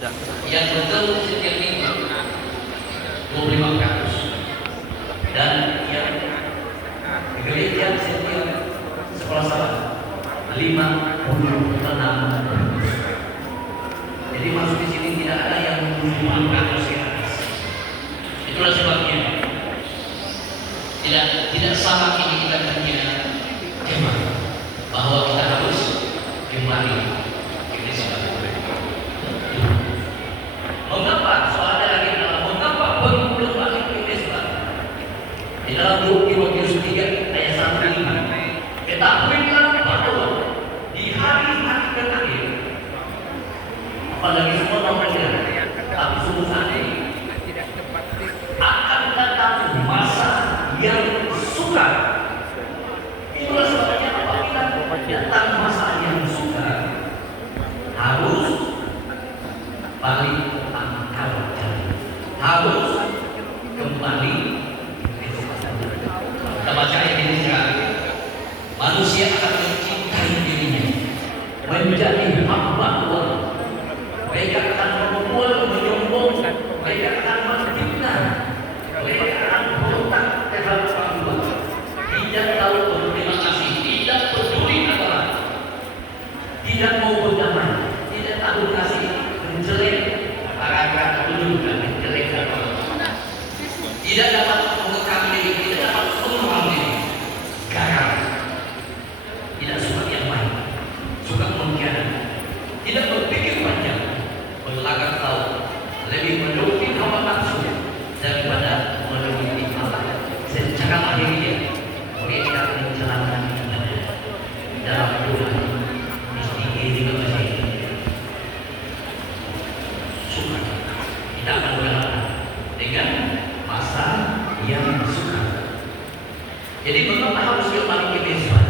yang betul setiap minggu 25%, dan yang di gereja setiap sekolah sahabat 56%. Jadi masuk di sini tidak ada yang 25% ke atas. Itulah sebabnya tidak sama ini kita punya jemaat bahwa kita harus kembali ini sebab. Mengapa soalnya lagi adalah mengapa perlu kembali ke Islam? Di dalam 2 Timotius 3 ayat 1-5, ketahuilah bahwa di hari-hari terakhir, apalagi semua namanya, tapi sungguh saat ini akan datang masa yang sukar. Itulah sebabnya apabila datang masa yang sukar, harus balik akal jari, harus kembali. Kita baca ayat ini sekarang. Manusia akan mencintai dirinya, menjadi hamba Allah. Mereka akan membuat, menyombong, mereka akan menfitnah, mereka akan berontak terhadap orang tua, tidak tahu berterima kasih, tidak peduli apa, tidak mau berdamai, tidak tahu kasih, menjelek, kata menunjukkan menjelek apa, tidak dapat mengekang diri, tidak dapat mengeluarkan diri, gagal, tidak suka yang baik, suka mengkhianati, tidak berpikir panjang, berlagak tahu, lebih menuruti hawa nafsu daripada menuruti Allah. Secara akhirnya mereka menjalankan ibadah dalam Tuhan istiqomah juga masih suka. Kita akan berhadapan dengan masa yang sukar. Jadi mengapa harus kembali ke Tuhan?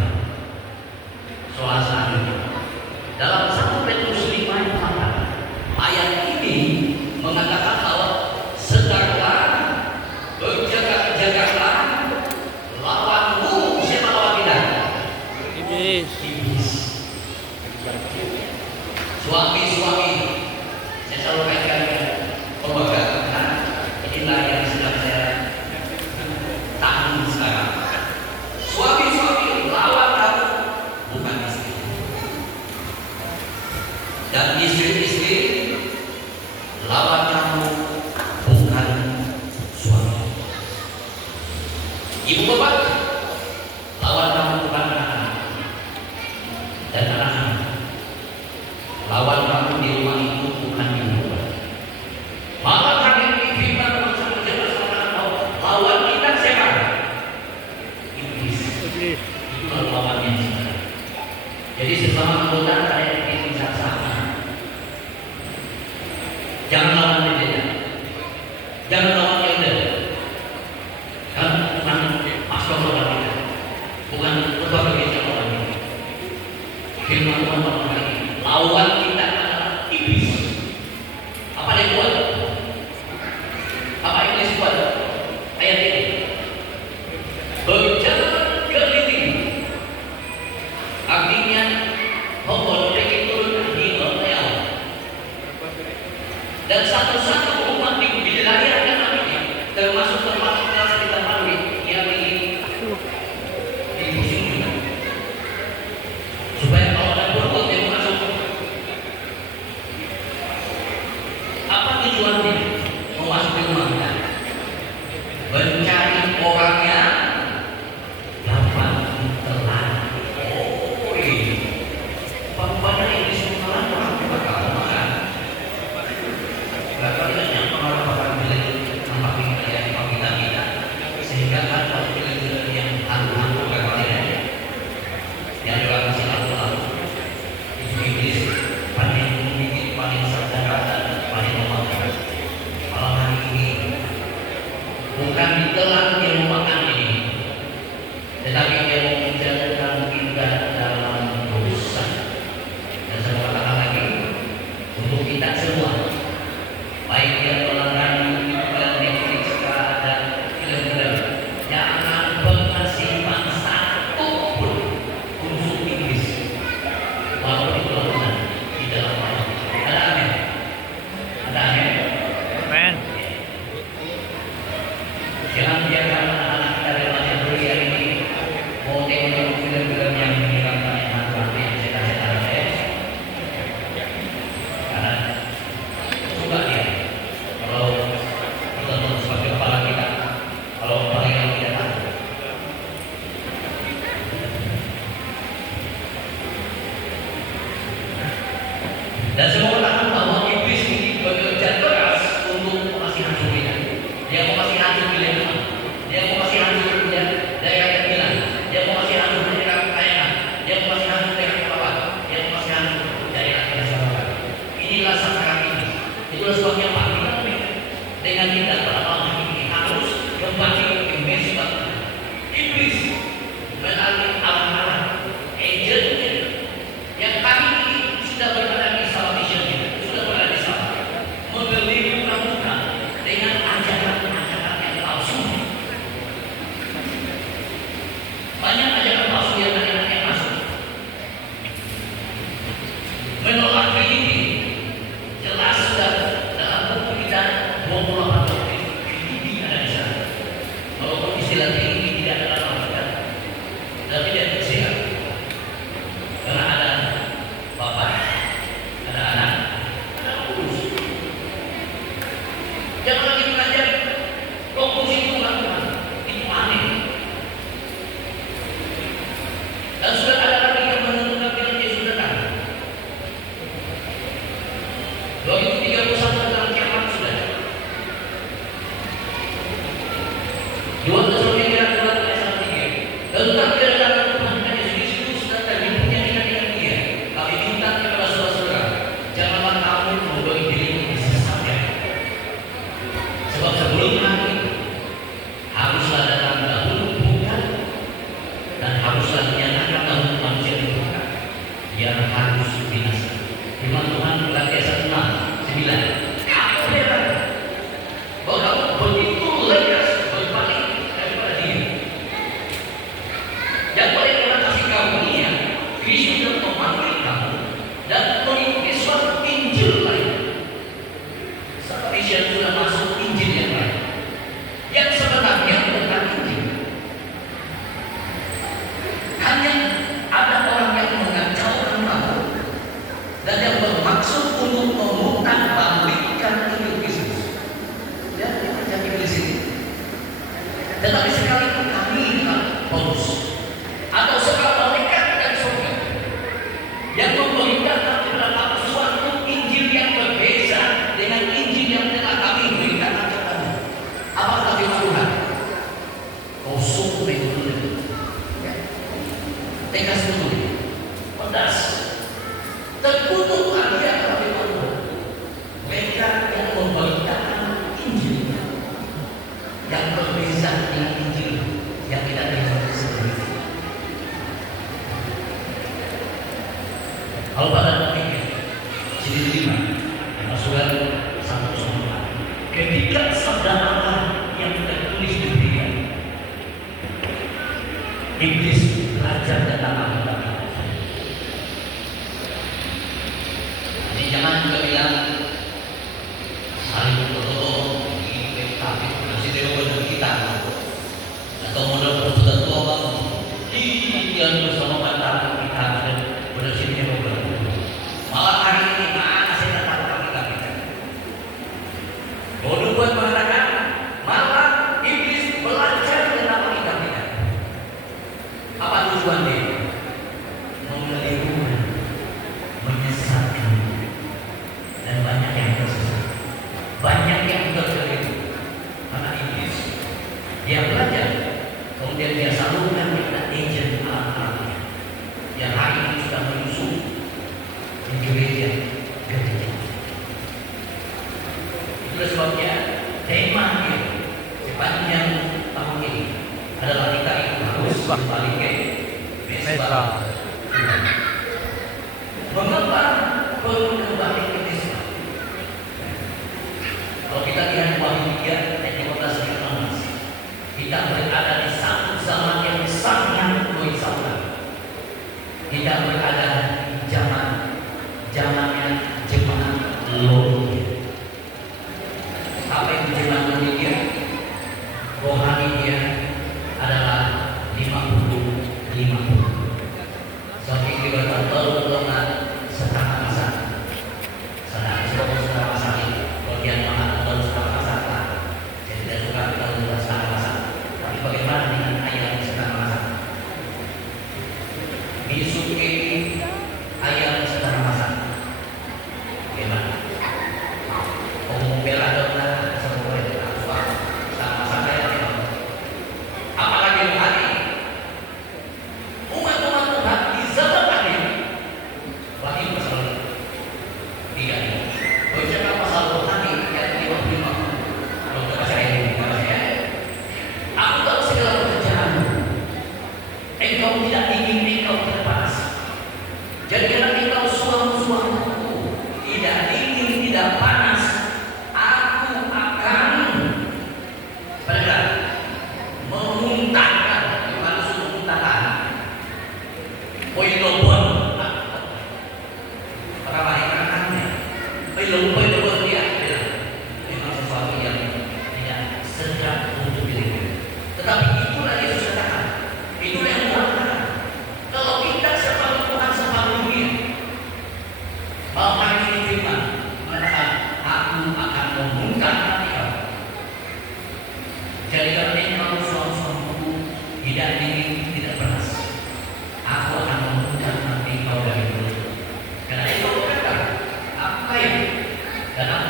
Soal selanjutnya dalam 1 Petrus 5 ayat 8, ayat ini mengatakan bahwa sedangkan berjaga-jagalah lawanmu. Siapa lawan kita? Iblis. Suami-suami, saya selalu kaitkan pembagian inilah yang sedang saya tanggung sekarang. Suami-suami lawan kamu, bukan istri. Dan istri-istri lawan kamu, bukan suami. Ibu bapak lawan kamu, bukan anak-anak dan anak-anak. Lawan kamu di rumah itu bukan ibu bapak. Malah kami firman bersama jelas bahwa lawan kita siapa? Iblis. Itu lawannya kita. Jadi sesama anggota ada yang bijaksana. Jangan lawan dia, jangan lawan yang ada. Kan bukan pastor lawan kita, bukan ketua gereja lawan kita. Firman Tuhan lagi, lawan kita adalah iblis. Apa dia buat? Apa iblis buat? Ayat ini berjalan keliling, artinya memperbaiki turun di bawah. Dan satu-satu umat dilahirkan nantinya, termasuk tempat kelas kita lalui, yang ini pusing juga. Supaya kalau ada berbuat yang masuk, apa tujuannya? Memasuki rumah kita, mencari orang yang dapat ditelan. Oh, ini bagaimana ini semua orang bakal marah. Berapa banyak orang bakal bilang nampak kita sehingga ada bilang yang halu-halu berapa banyak yang orang masih lalu-lalu itu iblis paling memiliki paling sadar dan paling memakan. Malam hari ini bukan ditelan dia memakan ini, tetapi dia mau menjadikan kita dalam dosa. Dan saya katakan lagi untuk kita semua, baik dia pelanggan Netflix dan film-film, jangan pernah simpan satu pun unsur iblis, walaupun itu lakukan di dalam. Ada amin. Itulah sebabnya Pak Kita dengan tidak berapa ini harus kembali ke mesbah iblis melalui alam-alam agent yang kami ini sudah berada di Salvation, sudah berada di sana membeli muka-muka dengan ajaran-ajaran yang palsu. Banyak ajaran palsu yang masuk menolak ini jelas sudah dalam buku kita 28 doktrin ini ada di sana. Walaupun istilah ini tidak ada dalam Alkitab, tapi dia tersirat karena ada bapak, ada anak, ada kurus. Jangan lagi belajar fokus itu lakukan, itu aneh. Dan sudah ada lagi yang menentukan bila Yesus datang. 2031 dalam kiamat sudah. 2 Tesalonika 2 ayat 1-3. Tentang kedatangan Tuhan kita Yesus Kristus dan terhubungnya kita dengan Dia. Kami minta kepada saudara-saudara, janganlah kamu membuat dirimu sesat. Sebab sebelum hari itu haruslah datang dahulu bukan dan haruslah dinyatakan dahulu manusia dibuka yang harus binasa. Firman Tuhan berarti ayat 9. Kamu heran bahwa kamu begitu lekas berbalik daripada Dia. Yang paling Tuhan kasih kamu Dia, Kristus yang memanggil kamu dan mengikuti suatu Injil lain. Salvation sudah masuk Injil yang lain, yang sebenarnya bukan Injil. Hanya ada orang yang mengacaukan kamu dan yang bermaksud untuk memutarbalikkan hidup Kristus. Ya, yang terjadi di sini. Tetapi sekalipun kami Paulus atau seorang malaikat dari surga yang memerintahkan kepada kamu suatu Injil yang berbeza dengan Injil yang telah kami berikan kepadamu. Apakah firman Tuhan? Kosong betul. Ya. Tegas betul. Pedas. Terkutuk kalian oleh Tuhan. Mereka yang memberitakan Injil yang berbeza dengan Injil yang kita terima sendiri. Kalau pada pikir sini 5 Rasulan 1:9, ketika sabda Allah yang tertulis di Biblia, iblis belajar tentang Alkitab. Jadi jangan juga bilang hari betul ini tapi masih dengan kita atau modal betul tua bang yang bersama bantaran kita dan bersihnya mobil. Malah hari ini mana saya datang kita. Bodoh buat mengatakan malah iblis belajar tentang kita. Apa tujuan dia? Mengeliru, menyesatkan, dan banyak yang tersesat, banyak yang terkeliru. Karena iblis dia belajar, kemudian dia salurkan kepada agent alam-alamnya yang hari ini sudah menyusup di gereja. Itulah sebabnya tema dia sepanjang tahun ini adalah kita itu harus kembali ke mesbah. Mengapa perlu kembali ke mesbah? Kalau kita lihat Wahyu 3 ayat 15-16, kita berada di satu zaman yang sangat merisaukan. Kita berada di zamannya jemaat Laodikia. Apa itu jemaat Laodikia? Rohani dia adalah 50-50. Saking kita tahu setengah masa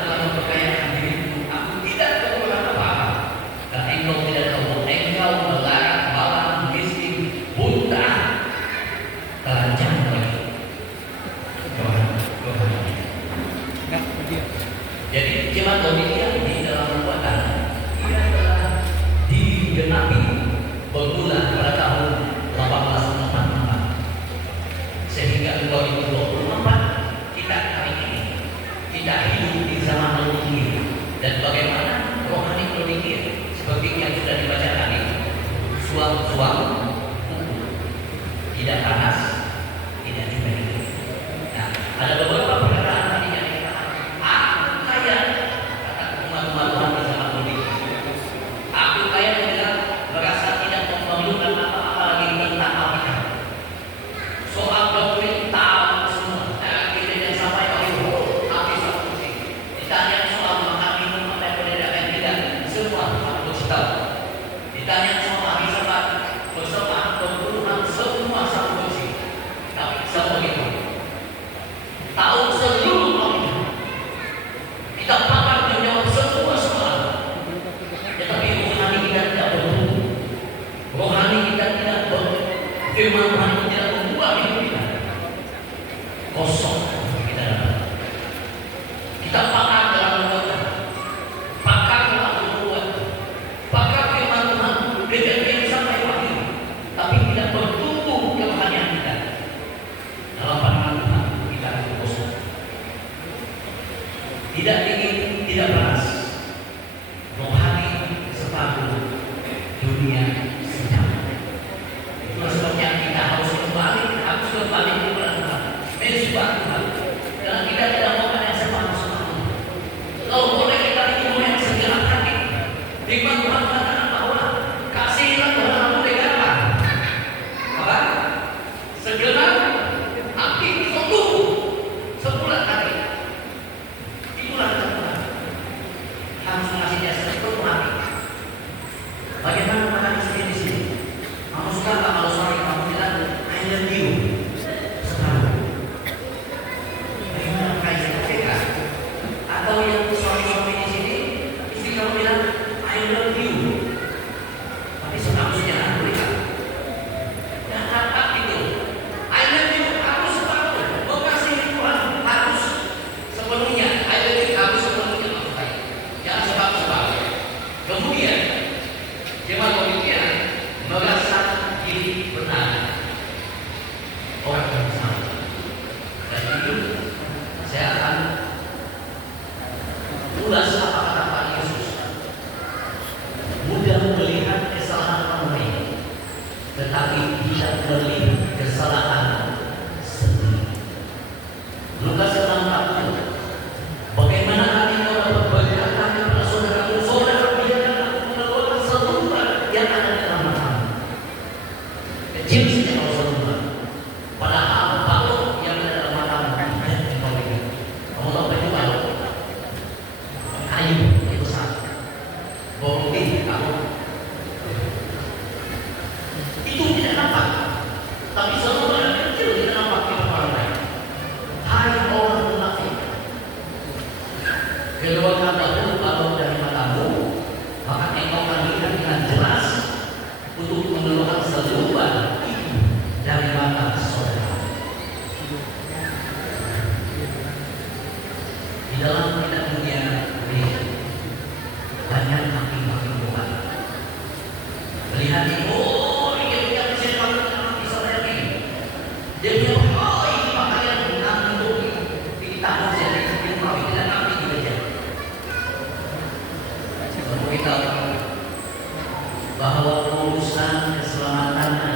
telah memperkayakan dirimu. Aku tidak kekurangan apa-apa. Dan engkau tidak tahu bahwa engkau melarang malam miskin, buta, telanjang lagi. Jadi jemaat Laodikia di dalam perbuatan ia telah digenapi bermula pada tahun 1844 sehingga 2024 kita hari ini kita hidup di zaman Laodikia. Dan bagaimana rohani Laodikia seperti yang sudah dibaca tadi, suam-suam, tidak panas, tidak juga dingin. Nah, ada beberapa perkataan tadi yang dikatakan, aku kaya, kata umat-umat Tuhan di zaman Laodikia. Aku kaya tidak merasa tidak memerlukan apa-apa lagi tentang Alkitab. Soal doktrin tahu semua. Kita yang sampai habis waktu sih. Ditanya soal makan minum apa yang boleh dan tidak, semua aku tahu. Ditanya soal habis apa, bersama pembunuhan semua satu kursi. Tapi semua itu tahu seluruh Alkitab. Kita pakar menjawab semua soal. Tetapi rohani kita tidak bertumbuh. Rohani kita tidak firman Tuhan tidak membuat hidup kita kosong. Kita pakar dalam membuat, pakar dalam membuat, pakar firman Tuhan kejadian sampai wahyu, tapi tidak bertumbuh kerohanian kita. Dalam pandangan Tuhan kita itu kosong, tidak dingin, tidak panas. Rohani sepatu dunia sedang. Itulah sebabnya kita harus kembali kepada Tuhan, menyembah Tuhan. Dan kita tidak mau yang sepatu-sepatu. Kalau boleh kita ingin yang segenap hati. Firman Tuhan mengatakan bahwa kasihilah Tuhan kamu dengan apa? Segenap hati, sungguh sebulan hati. Itulah Tuhan. Harus mengasihinya sepenuh hati. Bagaimana mengenai istri di sini? Kamu suka nggak kalau suami kamu bilang I love you separuh? Bagaimana kayak kita? Atau yang suami-suami di sini istri kamu bilang I love you, tapi kamu jangan berikan. Dan apa itu? I love you harus separuh. Mengasihi Tuhan harus sepenuhnya. I love you harus sepenuhnya maksudnya. Jangan separuh-separuh. Kemudian jemaat Laodikia merasa diri benar, orang yang sama. Dan itu saya akan ulas apa kata Pak Yesus. Mudah melihat kesalahan orang lain, tetapi tidak melihat kesalahan sendiri. Lukas 6:40. Bagaimana hati orang berkata kepada saudara, saudara biarkan aku mengeluarkan seluruh yang ada di dalam hati. Kecil saja kalau seluruh. Padahal balut yang ada dalam matamu tidak dikembalikan. Kamu tahu apa itu balut? Kayu itu satu. Boroti kamu. Itu tidak nampak. Tapi seluruh yang kecil tidak nampak di orang lain. Hai orang munafik. Keluarkan dahulu balut dari matamu, maka engkau akan lihat dengan jelas untuk mengeluarkan seluruh dari mata saudara. Di dalam kitab dunia banyak hakim-hakim Tuhan melihat itu, oh dia punya kesempatan dengan saudara ini. Dia punya ini pakaian untuk ditambah jadi diketahui tidak nanti di meja. Kita bahwa urusan keselamatan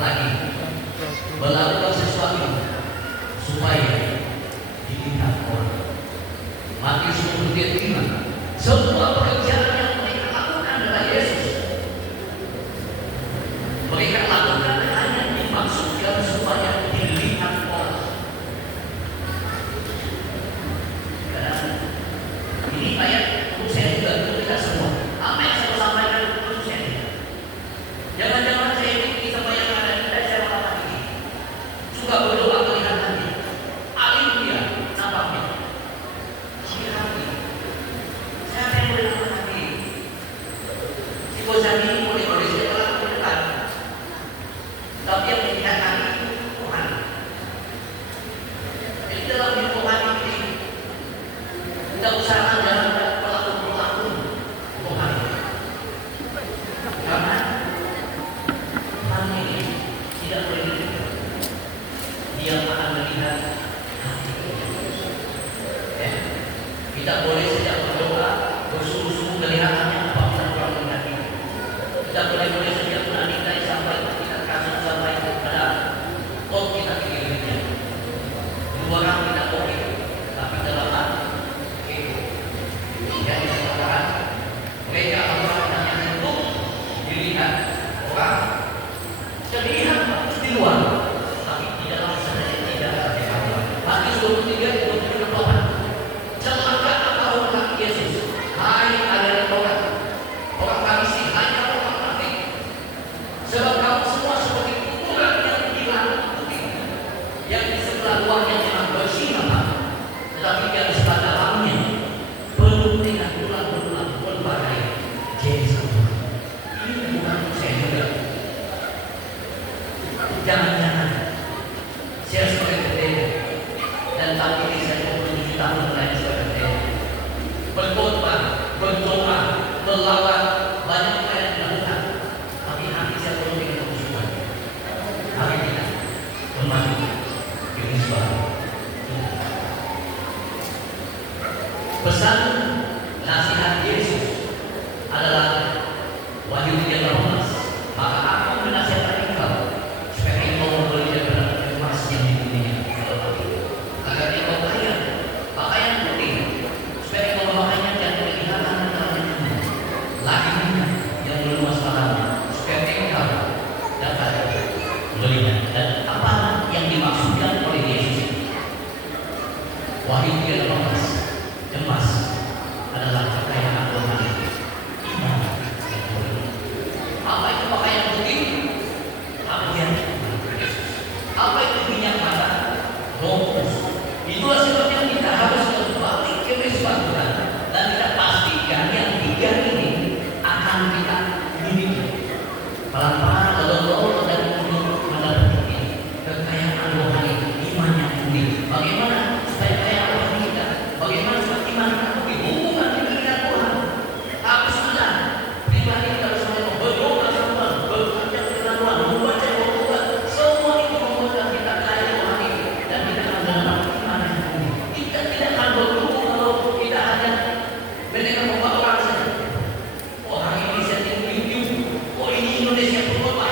lagi melakukan sesuatu supaya dilihat orang. Matius 10:5. Semua pekerjaan yang mereka lakukan adalah Yesus. Mereka lakukan hanya dimaksudkan supaya dilihat orang. Karena ini ayat untuk saya juga, untuk kita semua. Apa yang saya sampaikan untuk saya? Jangan-jangan saya ini sama yang ada di saya malam ini. Juga berdoa melihat nanti. Haleluya, nampaknya. Hati. Siapa yang boleh nonton hati? Si bocah ini boleh saya orang dekat. Tapi yang melihat hati itu Tuhan. Jadi dalam hidup Tuhan ini kita usahakan jangan pelaku Tuhan. Karena Tuhan ini tidak boleh dilihat. Dia akan melihat hati kita. Ya. Kita boleh sejak berdoa bersungguh-sungguh kelihatannya apabila Tuhan melihat kita. Kita boleh sejak menantikan sampai kita kasih sampai pada kita pikirnya. Dua orang tidak oke, tapi dalam hati yang disatakan mereka orang hanya untuk dilihat orang. Terlihat bagus di luar, tapi di dalam sana tidak ada apa. Matius 23:28. Celaka orang Yesus, hai adalah orang Farisi, hanya orang munafik. Sebab kamu semua seperti ukuran yang dilarang putih, yang di sebelah luarnya memang bersih tetapi yang di sebelah dalamnya penuh dengan ulat-ulat berbagai jenis. Ini bukan saya juga. Jangan-jangan saya sebagai pendeta dan tahun ini saya mau 7 tahun lain sebagai pendeta, berkhotbah, berdoa, melawan banyak hal yang dilakukan, tapi hati saya penuh dengan kehusuan. Hari kita kembali ke Yesus. Pesan nasihat Yesus adalah Wahyu 3:18. Maka aku menasihatkan engkau supaya engkau membeli daripada emas yang di dunia, agar engkau kaya pakaian putih, supaya engkau memakainya dan kelihatan dalamnya lagi minyak yang meluas padanya, supaya engkau dapat membelinya. Dan apa yang dimaksudkan oleh Yesus? Wahyu 3:18. Emas adalah kekayaan rohani, iman yang mulia. Apa itu pakaian putih? Pakaian Yesus. Apa itu minyak mata? Roh Kudus. Itulah sebabnya kita harus kembali ke Mesbah Tuhan dan kita pastikan yang 3 ini akan kita miliki. Pelan-pelan lelah dan untuk mendapatkan kekayaan rohani, iman yang mulia. Bagaimana supaya kaya rohani kita? Bagaimana supaya iman kita mulia? Hubungan kita dengan Tuhan harus benar. Pribadi kita harus berdoa sama Tuhan, bekerja dengan Tuhan, membaca Tuhan. Semua itu membuat kita kaya rohani dan kita akan mendapat iman yang mulia. Kita tidak akan bertumbuh kalau kita hanya mendengar orang saja. Orang Indonesia tinggi, oh ini Indonesia berubah.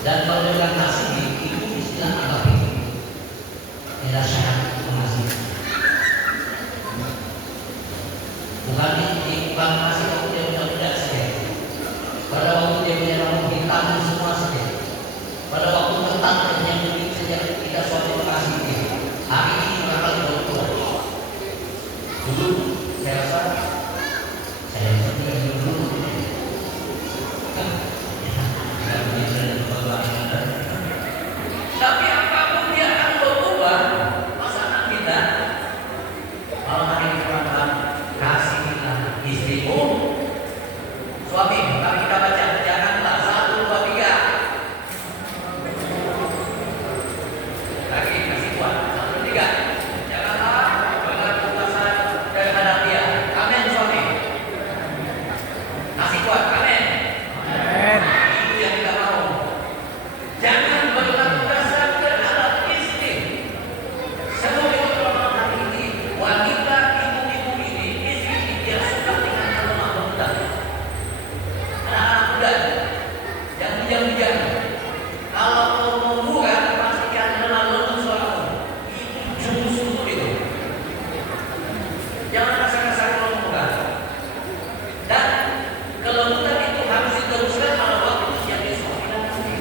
Dan kalau dengan kasih itu istilah agape, tidak syarat mengasihi. Bukan kasih waktu dia punya budak saja. Pada waktu dia punya rambut hitam semua saja. Pada waktu ketat dia punya kulit saja kita suatu kasih dia. Hari ini bakal berubah. Dulu saya rasa saya tidak dulu. Tapi apapun dia akan berubah. Pasangan kita malam hari ini kasihlah istrimu. Suami, mari kita baca, janganlah 1, 2, 3. Lagi kasih kuat 1, 2, 3. Janganlah berlaku kasar terhadap dia. Amin suami. Kasih kuat, amin. Amin. Itu yang kita mau. Jangan berlaku kasar terhadap istri. Sebelum orang hari ini wanita ibu-ibu ini istri dia suka dengan lemah lembut. Anak-anak muda yang bujang-bujang, kalau mau murah pastikan adalah lembut suaramu. Itu jurus itu. Jangan kasar-kasar kalau murah. Dan kelembutan itu harus diteruskan pada waktu yang suami dan istri.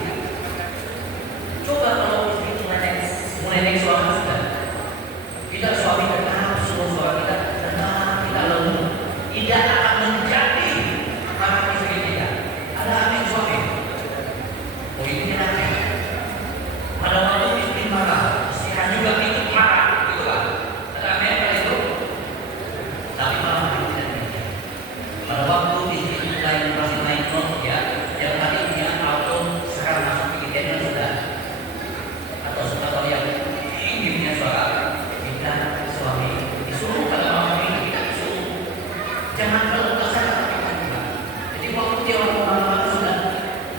Coba kalau istri itu mulai naik suara sudah. Kita suami tetap suara kita tetap kita lembut. Tidak akan menjadi para istri kita. Ada amin suami. Oh ini nanti. Pada waktu istri marah, istrinya juga ikut marah, gitu kan? Ada amin pada itu. Tapi malam hari tidak demikian. Pada waktu istri mulai masih main not ya, yang tadi dia auto sekarang masuk pikirannya sudah. Atau yang ingin punya suara, kita suami disuruh pada malam hari kita disuruh. Jangan kalau kasar tapi kita. Jadi waktu dia orang marah sudah,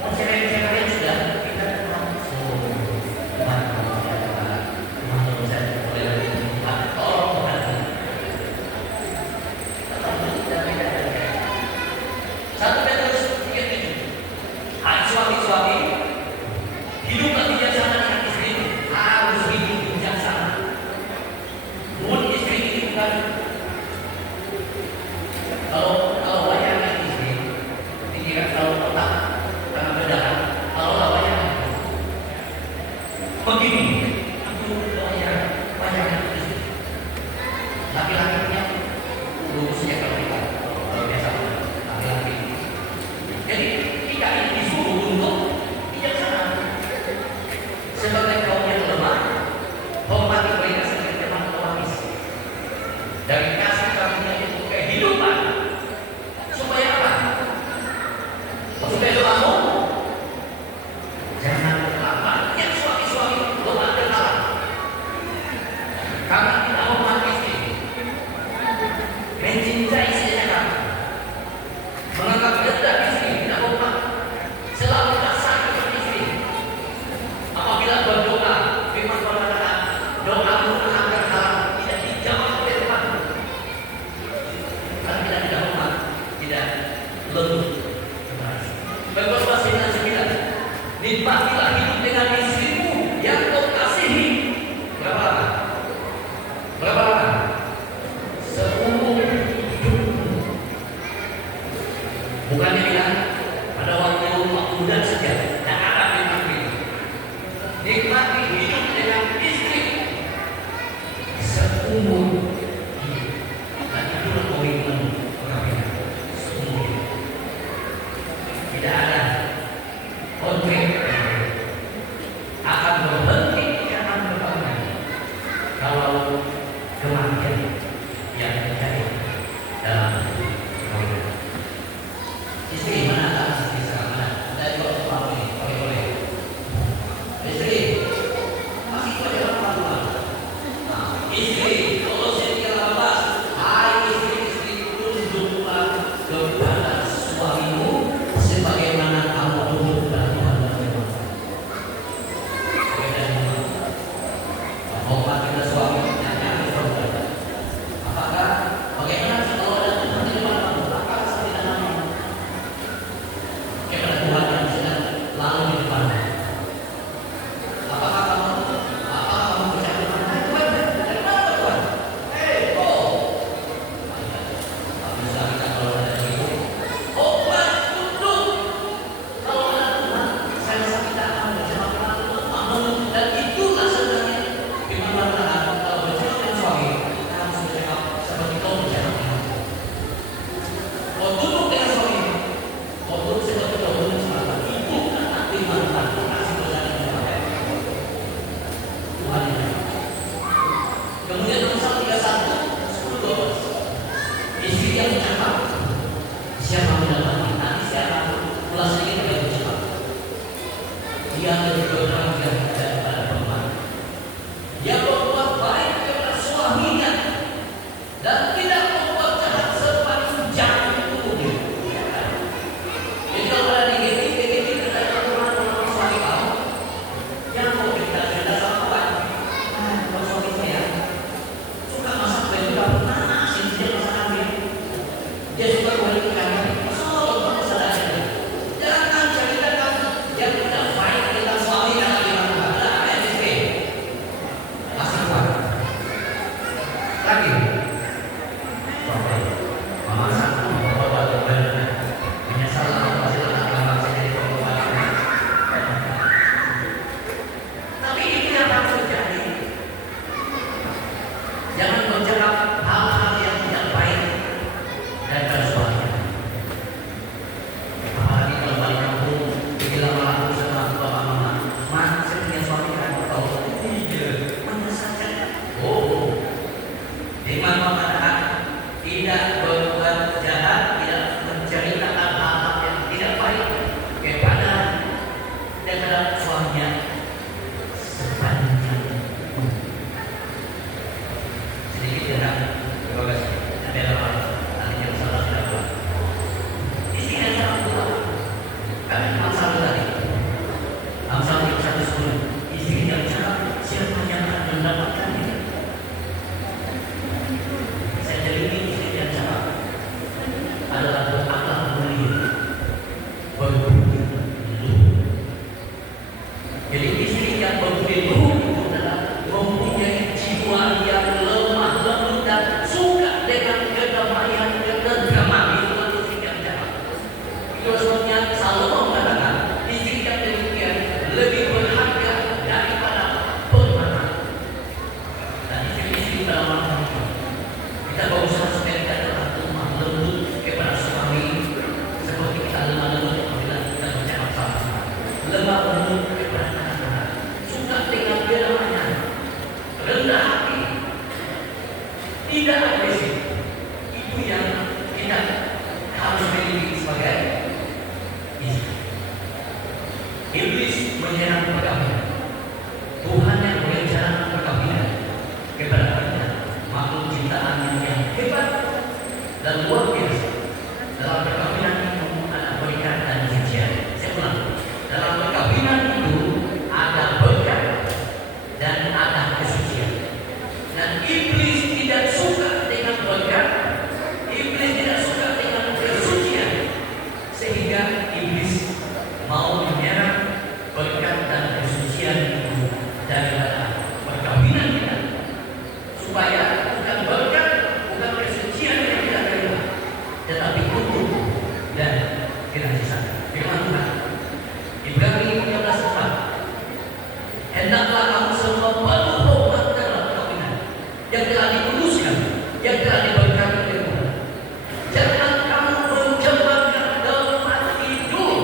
mau cewek-cewek sudah, kita langsung Satu Petrus 3:7. Hai suami-suami, hiduplah bijaksana dengan istri, harus hidup bijaksana. Mun istri ini bukan kalau wayang istri, pikiran kalau otak karena beda. Kalau wayang begini, itu wayang istri. Laki-lakinya lurusnya kalau kita biasa laki-laki. Jadi kita ini disuruh untuk bijaksana. Sebagai kaum yang lemah, hormati mereka sebagai teman pewaris. Dari kasih karunia itu kehidupan. Supaya apa? Supaya doamu jangan terlambat. Yang suami-suami lemah terlambat. Karena kita hormati istri, mencintai istrinya kami, menganggap rendah istri, tidak hormat, selalu kasar dengan istri. Apabila berdoa, firman Tuhan katakan, doamu akan terhalang, tidak dijawab oleh Tuhan. Karena kita tidak hormat, tidak lembut. Berbuat pasal 9. Nikmatilah hidup dengan istrimu yang kau kasihi. Berapa lama? Berapa lama? Seumur hidupmu. Bukannya bilang pada waktu muda saja. Dan ada nikmati. Nikmati hidup dengan istri seumur hidup. Dan itulah komitmen perkawinan seumur hidup. Tidak ada kontrak Dia lebih berharga daripada teman. Dia berbuat baik kepada suaminya dan tidak membuat jahat sepanjang hidupnya. Jadi kalau ada negatif kita kurang suami kamu, yang mau kita lakukan. Kalau suami saya suka masak baju kamu panas, dia masak ambil. Dia suka balik ikan. Tidak berbuat jahat, tidak menceritakan hal-hal yang tidak baik kepada suaminya sepanjang sedikit tidak adalah hal yang salah dilakukan. Istri yang sangat kuat. Kami Amsal tadi, Amsal 1:10, istri yang jahat siapa yang akan mendapatkannya? Adalah berakal mulia, berbudi luhur. Jadi istri yang berbudi luhur itu adalah mempunyai jiwa yang lemah lembut dan suka dengan kedamaian, ketentraman. Itu adalah istri yang jahat. Itu sebabnya Salomo mengatakan istri yang demikian lebih berharga daripada permata. Dan istri-istri dalam hal itu kita berusaha supaya kita adalah lemah lembut kepada suami, seperti kita lemah lembut apabila kita bercakap sama, lemah lembut kepada anak-anak, suka dengan kedamaian, rendah hati, tidak agresif. Itu yang kita harus miliki sebagai istri. Iblis menyerang perkawinan, Tuhan yang merencanakan perkawinan kepada kita, makhluk ciptaan yang hebat dan luar biasa. Dalam perkawinan itu ada berkat dan ujian. Saya ulang, dalam perkawinan itu ada berkat dan ada kesucian. Dan iblis tidak suka dengan berkat, iblis tidak suka dengan kesucian, sehingga iblis mau menyerang berkat dan kesucian itu daripada perkawinan kita, supaya bukan berkat, bukan kesucian yang kita terima, tetapi hukum dan kenajatan. Firman Tuhan Ibrani 13:4, hendaklah kamu semua penuh hormat dalam perkawinan yang telah dikuduskan, yang telah diberkati oleh Tuhan. Jangan kamu mencemarkan tempat tidur.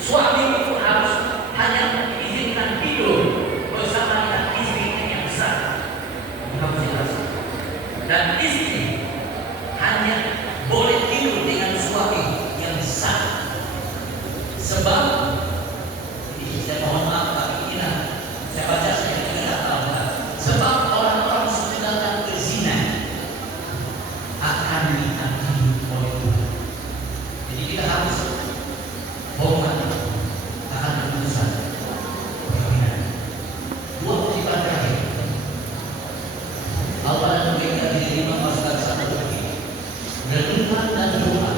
Suami itu harus hanya diizinkan tidur bersama dengan istrinya yang sah. Kamu jelas. Dan istri hanya boleh tidur dengan suami yang sah. Sebab ini saya mohon maaf tapi ini saya baca saya tidak tahu. Sebab orang-orang sebenarnya berzina akan diampuni oleh Tuhan. Jadi kita harus hormat akan keputusan perkawinan. 2 kutipan terakhir. Allah dan mereka diterima pasukan satu lagi. Renungan dan doa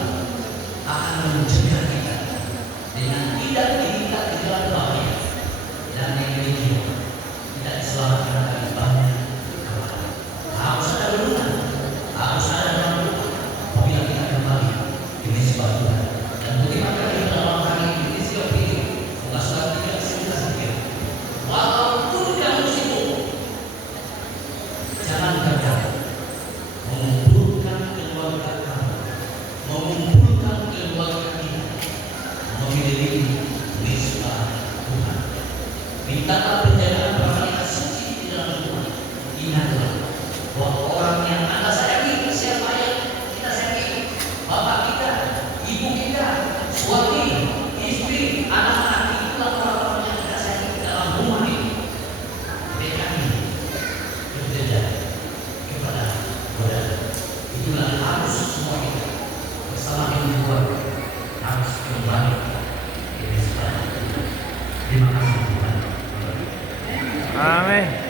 akan mencegah kita dengan tidak diikat di dalam bahaya dan negeri tidak diselamatkan dari banyak kemarahan. Harus ada renungan, harus ada dalam doa. Apabila kita kembali di mezbah Tuhan dan kutipan terakhir dalam hari ini seperti ini. Semoga tidak sia-sia. Walaupun kamu sibuk, jangan gagal mengumpulkan keluarga kamu, mengumpulkan keluarga kita, memiliki mezbah Tuhan. Mintalah penjagaan perhatian suci di dalam Tuhan. Ingatlah bahwa orang yang Anda sayangi, siapa yang kita sayangi, bapak kita, ibu kita, suami, istri Terima kasih Tuhan. Amin.